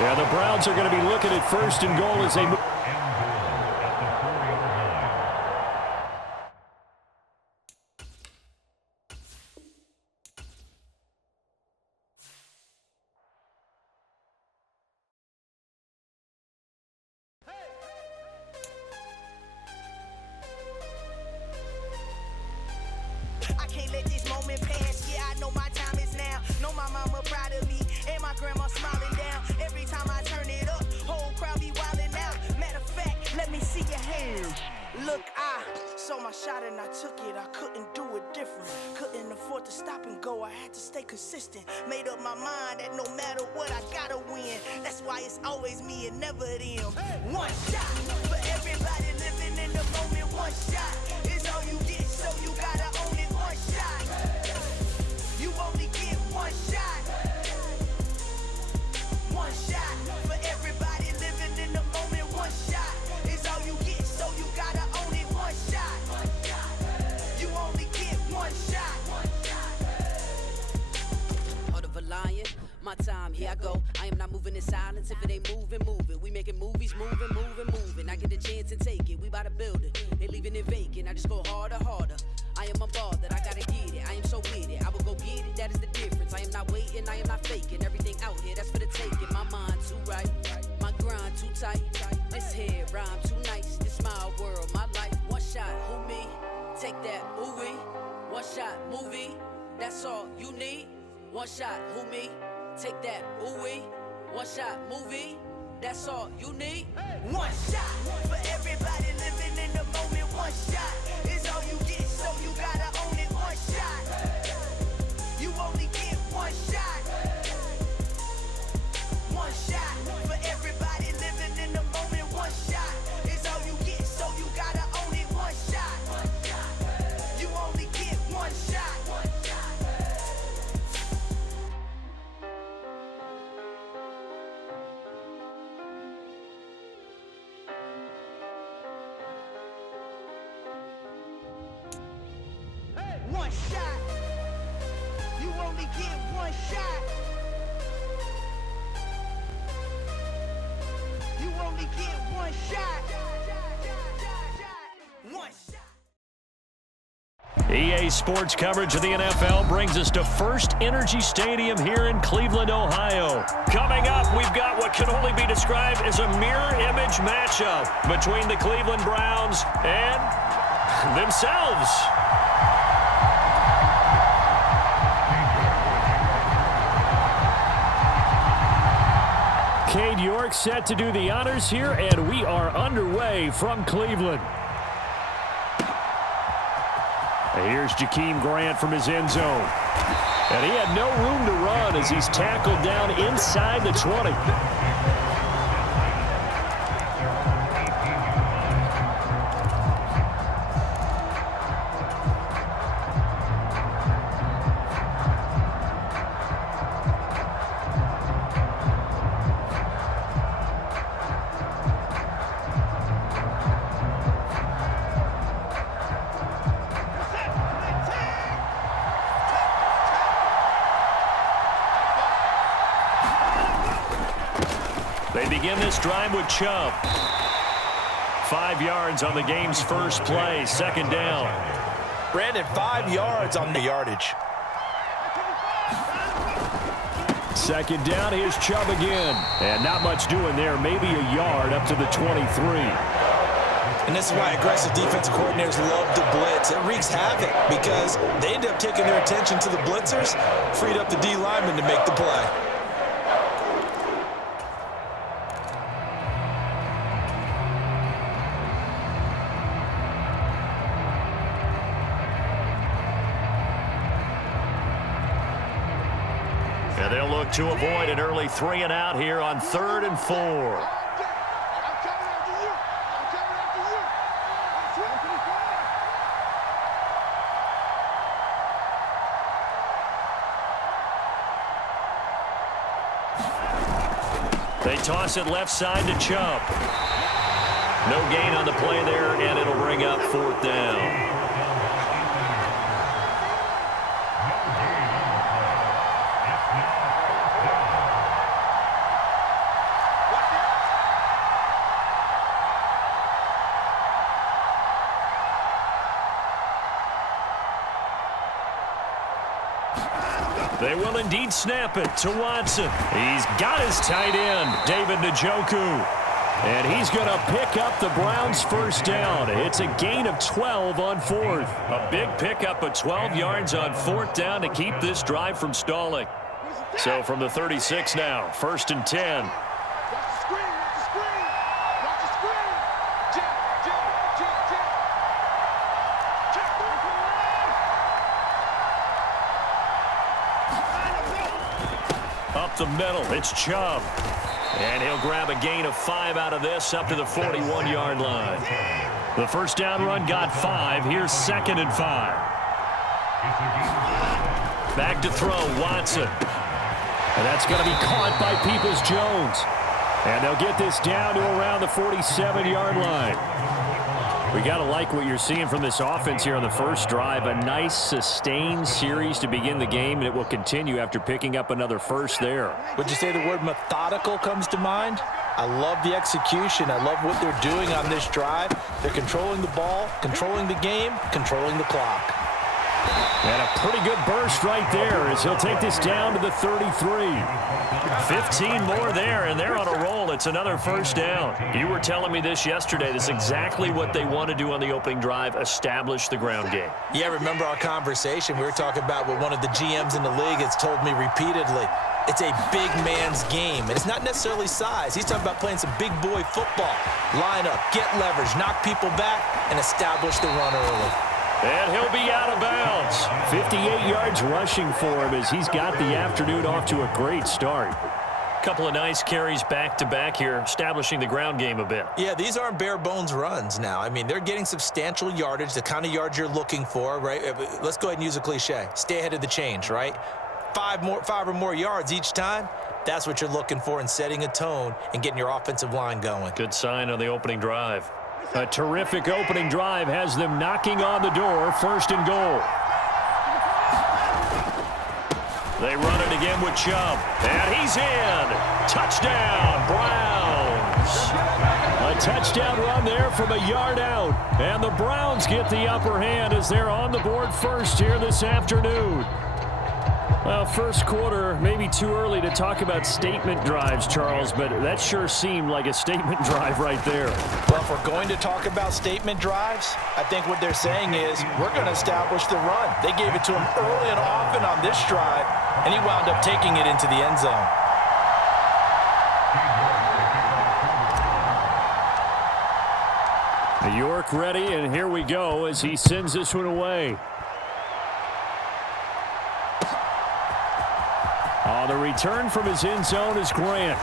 Yeah, the Browns are going to be looking at first and goal as they move. I can't let this moment pass. Yeah, I know my time is now. Know my mama proud of me and my grandma smiling down. Every time I turn it up, whole crowd be wildin' out. Matter of fact, let me see your hands. Look, I saw my shot and I took it. I couldn't do it different. Couldn't afford to stop and go. I had to stay consistent. Made up my mind that no matter what, I gotta win. That's why it's always me and never them. One shot for everybody living in the moment. One shot is all you get, so you gotta own it. One shot. You only get one shot. One shot for everybody living in the moment. One shot is all you get, so you gotta own it. One shot. You only get one shot. Heart of a lion, my time, here I go. I am not moving in silence. If it ain't moving, moving. We making movies, moving. I get a chance and take it. We bout to build it. They leaving it vacant. I just go harder. I am a ball that I gotta get it. I am so with it. I will go get it. That is the difference. I am not waiting. I am not faking. Everything out here, that's for the taking. My mind too right. My grind too tight. This head rhyme too nice. This my world, my life. One shot, who me? Take that, ooh wee. One shot, movie. That's all you need. One shot, who me? Take that, ooh wee. One shot, movie. That's all you need. One shot for everybody living in the moment. One shot is all you get, so you gotta own it. One shot. You only get one shot. One shot for everybody living in the moment. One shot is all you get, so you gotta own it. One shot. You only get one shot. One shot. You only get one shot. You only get one shot. One shot. EA Sports coverage of the NFL brings us to First Energy Stadium here in Cleveland, Ohio. Coming up, we've got what can only be described as a mirror image matchup between the Cleveland Browns and themselves. Cade York set to do the honors here, and we are underway from Cleveland. Here's Jakeem Grant from his end zone. And he had no room to run as he's tackled down inside the 20. They begin this drive with Chubb. 5 yards on the game's first play, second down. Brandon, 5 yards on the yardage. Second down, here's Chubb again. And not much doing there, maybe a yard up to the 23. And this is why aggressive defensive coordinators love to blitz. It wreaks havoc because they end up taking their attention to the blitzers, freed up the D lineman to make the play. And they'll look to avoid an early 3-and-out here on 3rd and 4. They toss it left side to Chubb. No gain on the play there, and it'll bring up 4th down. They will indeed snap it to Watson. He's got his tight end, David Njoku. And he's going to pick up the Browns' first down. It's a gain of 12 on fourth. A big pickup of 12 yards on fourth down to keep this drive from stalling. So from the 36 now, 1st and 10. Up the middle, it's Chubb. And he'll grab a gain of 5 out of this up to the 41-yard line. The first down run got 5. Here's 2nd and 5. Back to throw, Watson. And that's going to be caught by Peoples-Jones. And they'll get this down to around the 47-yard line. We got to like what you're seeing from this offense here on the first drive. A nice, sustained series to begin the game, and it will continue after picking up another first there. Would you say the word methodical comes to mind? I love the execution. I love what they're doing on this drive. They're controlling the ball, controlling the game, controlling the clock. And a pretty good burst right there as he'll take this down to the 33. 15 more there, and they're on a roll. It's another first down. You were telling me this yesterday. This is exactly what they want to do on the opening drive, establish the ground game. Yeah, remember our conversation? We were talking about what one of the GMs in the league has told me repeatedly. It's a big man's game, and it's not necessarily size. He's talking about playing some big boy football. Line up, get leverage, knock people back, and establish the run early. And he'll be out of bounds. 58 yards rushing for him as he's got the afternoon off to a great start. Couple of nice carries back-to-back here, establishing the ground game a bit. Yeah, these aren't bare-bones runs now. I mean, they're getting substantial yardage, the kind of yards you're looking for, right? Let's go ahead and use a cliche. Stay ahead of the change, right? 5 or more yards each time. That's what you're looking for in setting a tone and getting your offensive line going. Good sign on the opening drive. A terrific opening drive has them knocking on the door, 1st and goal. They run it again with Chubb, and he's in. Touchdown, Browns. A touchdown run there from a yard out, and the Browns get the upper hand as they're on the board first here this afternoon. Well, first quarter, maybe too early to talk about statement drives, Charles, but that sure seemed like a statement drive right there. Well, if we're going to talk about statement drives, I think what they're saying is we're going to establish the run. They gave it to him early and often on this drive, and he wound up taking it into the end zone. York ready, and here we go as he sends this one away. The return from his end zone is Grant.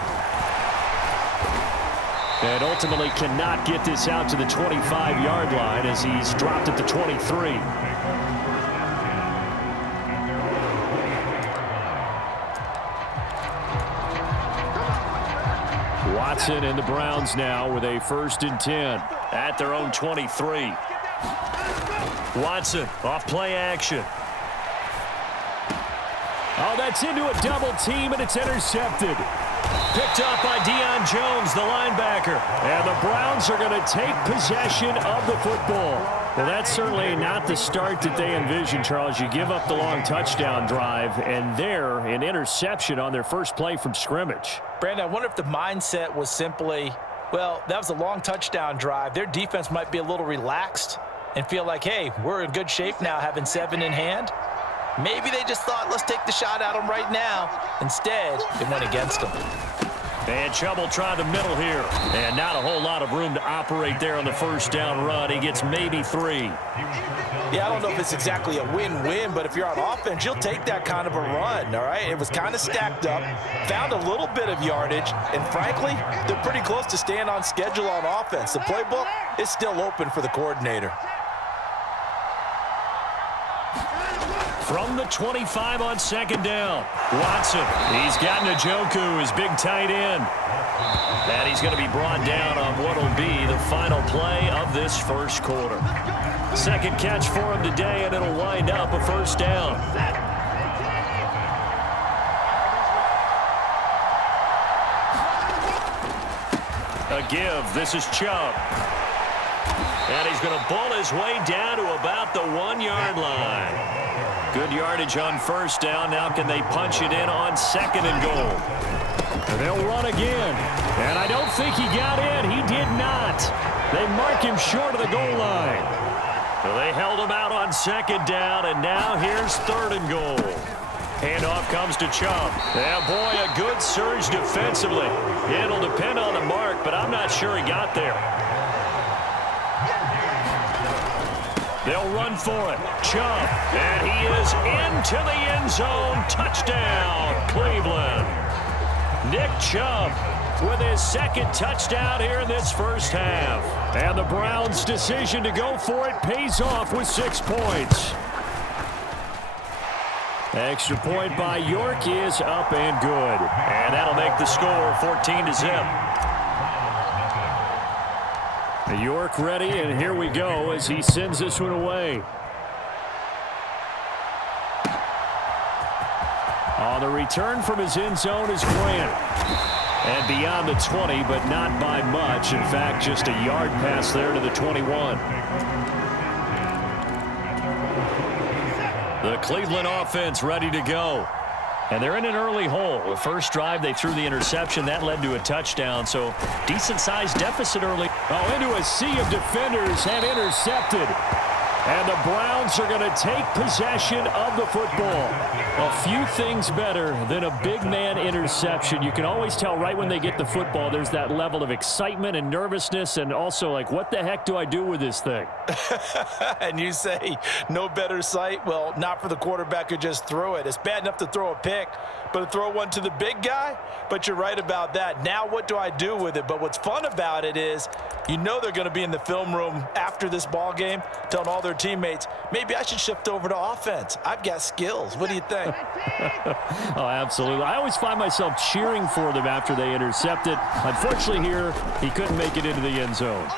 And ultimately cannot get this out to the 25-yard line as he's dropped at the 23. Watson and the Browns now with a 1st and 10 at their own 23. Watson off play action. Oh, that's into a double team, and it's intercepted. Picked up by Deion Jones, the linebacker. And the Browns are going to take possession of the football. Well, that's certainly not the start that they envisioned, Charles. You give up the long touchdown drive, and there, an interception on their first play from scrimmage. Brandon, I wonder if the mindset was simply, well, that was a long touchdown drive. Their defense might be a little relaxed and feel like, hey, we're in good shape now having 7 in hand. Maybe they just thought, let's take the shot at them right now. Instead, it went against them. And Chubb will try the middle here. And not a whole lot of room to operate there on the first down run. He gets maybe 3. Yeah, I don't know if it's exactly a win-win, but if you're on offense, you'll take that kind of a run, all right? It was kind of stacked up, found a little bit of yardage, and frankly, they're pretty close to staying on schedule on offense. The playbook is still open for the coordinator. From the 25 on 2nd down, Watson. He's got Njoku, his big tight end. And he's going to be brought down on what will be the final play of this first quarter. Second catch for him today, and it'll wind up a 1st down. A give. This is Chubb. And he's going to bull his way down to about the 1-yard line. Good yardage on first down. Now can they punch it in on 2nd and goal? And they'll run again. And I don't think he got in. He did not. They mark him short of the goal line. So they held him out on 2nd down, and now here's 3rd and goal. Handoff comes to Chubb. Yeah, boy, a good surge defensively. It'll depend on the mark, but I'm not sure he got there. They'll run for it. Chubb, and he is into the end zone. Touchdown, Cleveland. Nick Chubb with his 2nd touchdown here in this first half. And the Browns' decision to go for it pays off with 6 points. Extra point by York is up and good. And that'll make the score 14-0. York ready, and here we go as he sends this one away. On the return from his end zone is Grant. And beyond the 20, but not by much. In fact, just a yard pass there to the 21. The Cleveland offense ready to go. And they're in an early hole. The first drive, they threw the interception. That led to a touchdown, so decent-sized deficit early. Oh, into a sea of defenders have intercepted. And the Browns are going to take possession of the football. A few things better than a big man interception. You can always tell right when they get the football, there's that level of excitement and nervousness, and also like, what the heck do I do with this thing? And you say no better sight? Well, not for the quarterback who just threw it. It's bad enough to throw a pick, but to throw one to the big guy? But you're right about that. Now what do I do with it? But what's fun about it is you know they're going to be in the film room after this ball game telling all their teammates, maybe I should shift over to offense. I've got skills. What do you think? Oh, absolutely. I always find myself cheering for them after they intercept it. Unfortunately here, he couldn't make it into the end zone.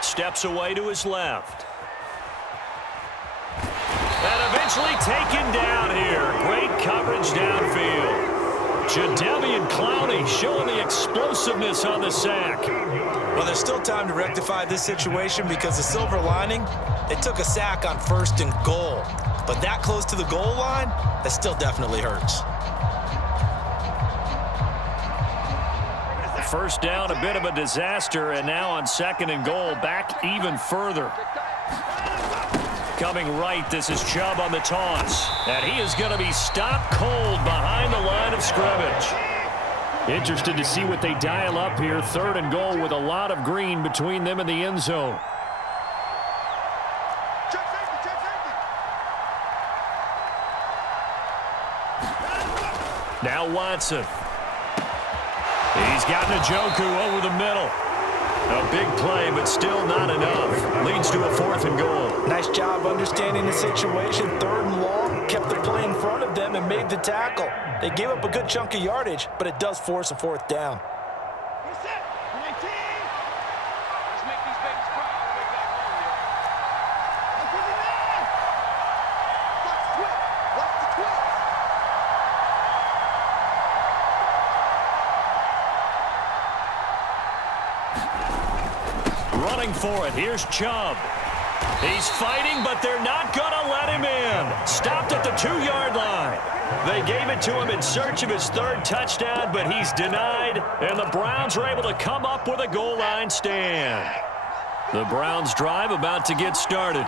Steps away to his left. And eventually taken down here. Great coverage downfield. Jadeveon Clowney showing the explosiveness on the sack. Well, there's still time to rectify this situation because the silver lining, they took a sack on 1st and goal. But that close to the goal line, that still definitely hurts. First down, a bit of a disaster, and now on 2nd and goal, back even further. Coming right, this is Chubb on the toss. And he is going to be stopped cold behind the line of scrimmage. Interested to see what they dial up here. 3rd and goal with a lot of green between them and the end zone. Now Watson. He's got Njoku over the middle. A big play, but still not enough. Leads to a 4th and goal. Nice job understanding the situation. 3rd and long, kept the play in front of them and made the tackle. They gave up a good chunk of yardage, but it does force a 4th down. Running for it. Here's Chubb. He's fighting, but they're not going to let him in. Stopped at the 2-yard line. They gave it to him in search of his 3rd touchdown, but he's denied, and the Browns are able to come up with a goal line stand. The Browns drive about to get started.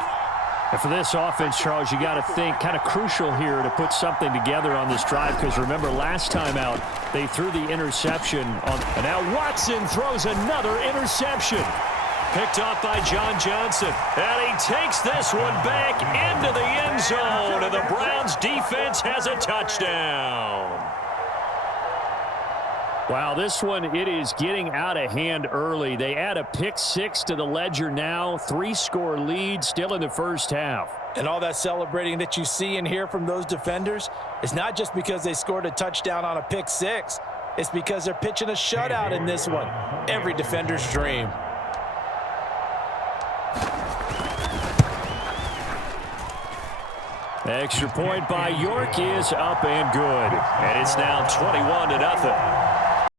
And for this offense, Charles, you got to think kind of crucial here to put something together on this drive, because remember last time out they threw the interception on, and now Watson throws another interception. Picked off by John Johnson. And he takes this one back into the end zone. And the Browns defense has a touchdown. Wow, this one, it is getting out of hand early. They add a pick 6 to the ledger now. 3-score lead still in the first half. And all that celebrating that you see and hear from those defenders is not just because they scored a touchdown on a pick 6. It's because they're pitching a shutout in this one. Every defender's dream. Extra point by York is up and good. And it's now 21-0.